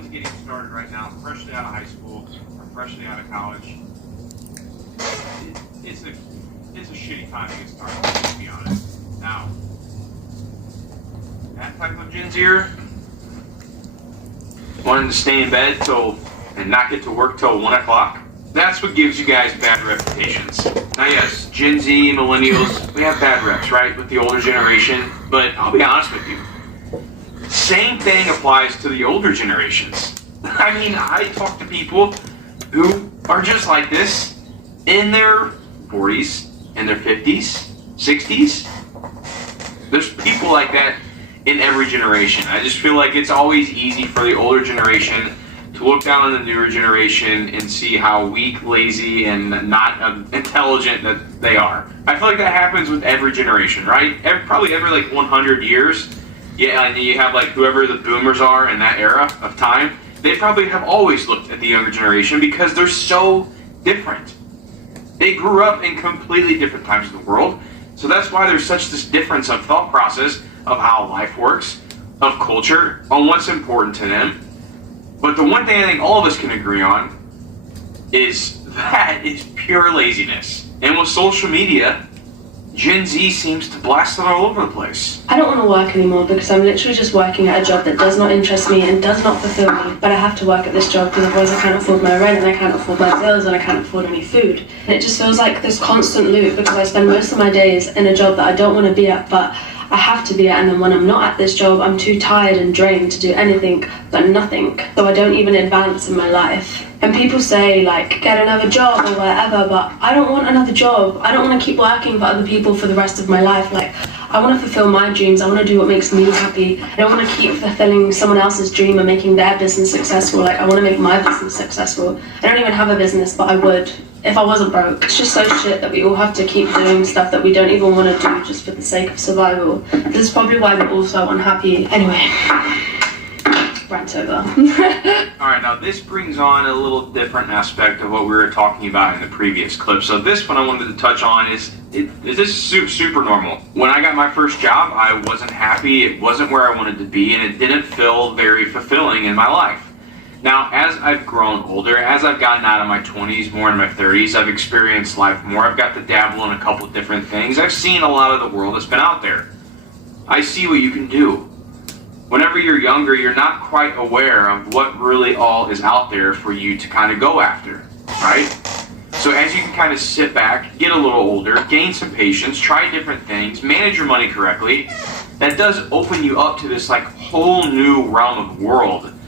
one's getting started right now, freshly out of high school or freshly out of college, it's a shitty time to get started, to be honest. Now, that type of Gen Zer, wanting to stay in bed and not get to work till 1 o'clock, that's what gives you guys bad reputations. Now yes, Gen Z, millennials, we have bad reps, right, with the older generation, but I'll be honest with you. Same thing applies to the older generations. I mean, I talk to people who are just like this in their 40s, in their 50s, 60s. There's people like that in every generation. I just feel like it's always easy for the older generation to look down on the newer generation and see how weak, lazy, and not intelligent that they are. I feel like that happens with every generation, right? Probably every like 100 years. Yeah, and you have like whoever the boomers are in that era of time, they probably have always looked at the younger generation because they're so different. They grew up in completely different times of the world. So that's why there's such this difference of thought process of how life works, of culture, on what's important to them. But the one thing I think all of us can agree on is that is pure laziness. And with social media, Gen Z seems to blast it all over the place. I don't want to work anymore because I'm literally just working at a job that does not interest me and does not fulfill me. But I have to work at this job because otherwise I can't afford my rent and I can't afford my bills and I can't afford any food. And it just feels like this constant loop because I spend most of my days in a job that I don't want to be at, but I have to be at, and then when I'm not at this job, I'm too tired and drained to do anything but nothing. So I don't even advance in my life. And people say, like, get another job or whatever, but I don't want another job. I don't want to keep working for other people for the rest of my life. Like, I want to fulfill my dreams. I want to do what makes me happy. I don't want to keep fulfilling someone else's dream and making their business successful. Like, I want to make my business successful. I don't even have a business, but I would if I wasn't broke. It's just so shit that we all have to keep doing stuff that we don't even want to do just for the sake of survival. This is probably why we're all so unhappy. Anyway, rant over. Alright, now this brings on a little different aspect of what we were talking about in the previous clip. So this one I wanted to touch on is this super normal. When I got my first job, I wasn't happy, it wasn't where I wanted to be, and it didn't feel very fulfilling in my life. Now, as I've grown older, as I've gotten out of my 20s, more in my 30s, I've experienced life more. I've got to dabble in a couple of different things. I've seen a lot of the world that's been out there. I see what you can do. Whenever you're younger, you're not quite aware of what really all is out there for you to kind of go after, right? So as you can kind of sit back, get a little older, gain some patience, try different things, manage your money correctly, that does open you up to this like whole new realm of world